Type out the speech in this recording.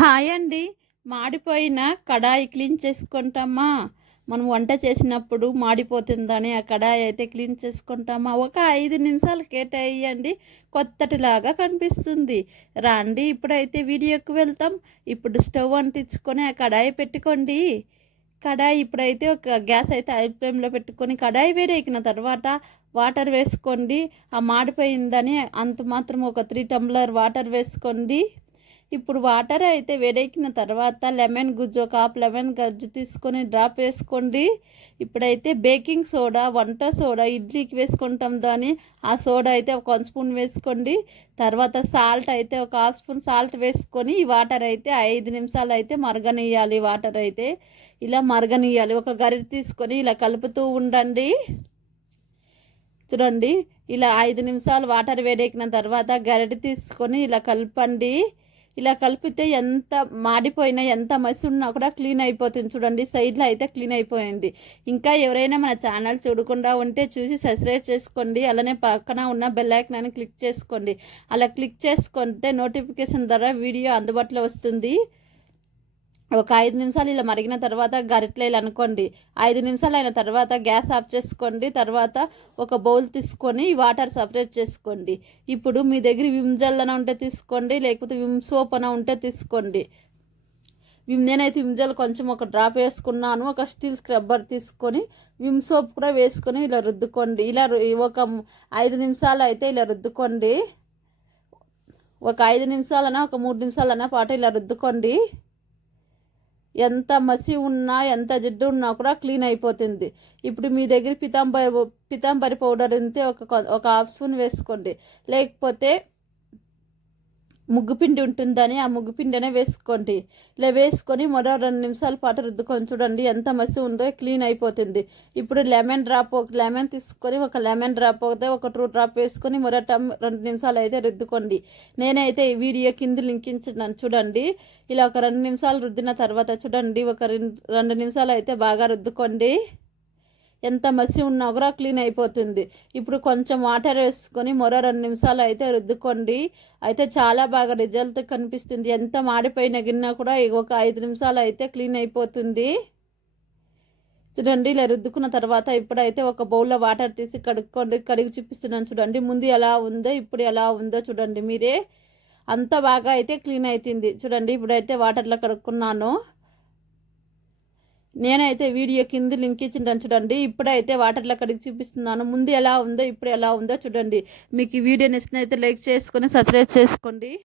Hi అండి మాడిపోయిన కడాయి clean చేసుకుంటామా? మనం వంట చేసినప్పుడు మాడిపోతుందని ఆ కడాయి అయితే క్లీన్ చేసుకుంటామా? ఒక ఐదు నిమిషాలు కేటాయండి కొత్తటిలాగా కనిపిస్తుంది. రాండి ఇప్పుడైతే వీడియోకి వెళ్తాం. ఇప్పుడు స్టవ్ అంటించుకొని ఆ కడాయి పెట్టుకోండి. కడాయి ఇప్పుడైతే ఒక గ్యాస్ అయితే హై ఫ్లేమ్లో పెట్టుకొని కడాయి వేడెక్కిన తర్వాత వాటర్ వేసుకోండి. ఆ మాడిపోయిందని అంత మాత్రం ఒక త్రీ టంబ్లర్ వాటర్ వేసుకోండి. ఇప్పుడు వాటర్ అయితే వేడెక్కిన తర్వాత లెమన్ గుజ్జు ఒక హాఫ్ లెమన్ గజ్జు తీసుకొని డ్రాప్ వేసుకోండి. ఇప్పుడైతే బేకింగ్ సోడా వంట సోడా ఇడ్లీకి వేసుకుంటాం దాన్ని. ఆ సోడా అయితే ఒక వన్ స్పూన్ వేసుకోండి. తర్వాత సాల్ట్ అయితే ఒక హాఫ్ స్పూన్ సాల్ట్ వేసుకొని ఈ వాటర్ అయితే ఐదు నిమిషాలు అయితే మరగనియాలి వాటర్ అయితే ఇలా మరగనియాలి ఒక గరిట తీసుకొని ఇలా కలుపుతూ ఉండండి. చూడండి ఇలా ఐదు నిమిషాలు వాటర్ వేడెక్కిన తర్వాత గరిటె తీసుకొని ఇలా కలపండి. ఇలా కలిపితే ఎంత మాడిపోయినా ఎంత మసి ఉన్నా కూడా క్లీన్ అయిపోతుంది. చూడండి సైడ్లో అయితే క్లీన్ అయిపోయింది. ఇంకా ఎవరైనా మన ఛానల్ చూడకుండా ఉంటే చూసి సబ్స్క్రైబ్ చేసుకోండి. అలానే పక్కన ఉన్న బెల్ అని క్లిక్ చేసుకోండి. అలా క్లిక్ చేసుకుంటే నోటిఫికేషన్ ద్వారా వీడియో అందుబాటులో వస్తుంది. ఒక ఐదు నిమిషాలు ఇలా మరిగిన తర్వాత గరిటెలు అనుకోండి. ఐదు నిమిషాలు అయిన తర్వాత గ్యాస్ ఆఫ్ చేసుకోండి. తర్వాత ఒక బౌల్ తీసుకొని వాటర్ సపరేట్ చేసుకోండి. ఇప్పుడు మీ దగ్గర విమ్ జెల్ ఉంటే తీసుకోండి. లేకపోతే విమ్ సోప్ అన ఉంటే తీసుకోండి. విమ్ నేనైతే విమ్ జల్ కొంచెం ఒక డ్రాప్ వేసుకున్నాను. ఒక స్టీల్ స్క్రబ్బర్ తీసుకొని విమ్ సోప్ కూడా వేసుకొని ఇలా రుద్దుకోండి. ఇలా ఒక ఐదు నిమిషాలు అయితే ఇలా రుద్దుకోండి. ఒక ఐదు నిమిషాలన ఒక మూడు నిమిషాలన్నా పాటు ఇలా రుద్దుకోండి. ఎంత మసి ఉన్నా ఎంత జిడ్డు ఉన్నా కూడా క్లీన్ అయిపోతుంది. ఇప్పుడు మీ దగ్గర పితాంబరి పితాంబరి పౌడర్ ఉంటే ఒక ఒక హాఫ్ స్పూన్ వేసుకోండి. లేకపోతే ముగ్గుపిండి ఉంటుందని ఆ ముగ్గుపిండినే వేసుకోండి. ఇలా వేసుకొని మరో రెండు నిమిషాల పాటు రుద్దుకొని చూడండి ఎంత మసి ఉందో క్లీన్ అయిపోతుంది. ఇప్పుడు లెమన్ డ్రాప్ ఒక లెమన్ తీసుకొని ఒక లెమన్ డ్రాప్ అయితే ఒక టూ డ్రాప్ వేసుకొని మరో టమ్ రెండు నిమిషాలు అయితే రుద్దుకోండి. నేనైతే ఈ వీడియో కింద లింకించినాను చూడండి. ఇలా ఒక రెండు నిమిషాలు రుద్దిన తర్వాత చూడండి ఒక రెండు నిమిషాలు అయితే బాగా రుద్దుకోండి. ఎంత మసి ఉన్నా కూడా క్లీన్ అయిపోతుంది. ఇప్పుడు కొంచెం వాటర్ వేసుకొని మరో రెండు నిమిషాలు అయితే రుద్దుకోండి. అయితే చాలా బాగా రిజల్ట్ కనిపిస్తుంది. ఎంత మాడిపోయిన గిన్నె కూడా ఒక ఐదు నిమిషాలు అయితే క్లీన్ అయిపోతుంది. చూడండి ఇలా రుద్దుకున్న తర్వాత ఇప్పుడైతే ఒక బౌల్లో వాటర్ తీసి కడుక్కోండి. కడిగి చూపిస్తున్నాను చూడండి ముందు ఎలా ఉందో ఇప్పుడు ఎలా ఉందో చూడండి మీరే. అంత బాగా అయితే క్లీన్ అవుతుంది చూడండి ఇప్పుడైతే వాటర్లో కడుక్కున్నాను. నేనైతే వీడియో కింద లింక్ ఇచ్చింటాను చూడండి. ఇప్పుడైతే వాటర్లో కడిగి చూపిస్తున్నాను. ముందు ఎలా ఉందో ఇప్పుడు ఎలా ఉందో చూడండి. మీకు ఈ వీడియో నచ్చినైతే లైక్ చేసుకొని సబ్స్క్రైబ్ చేసుకోండి.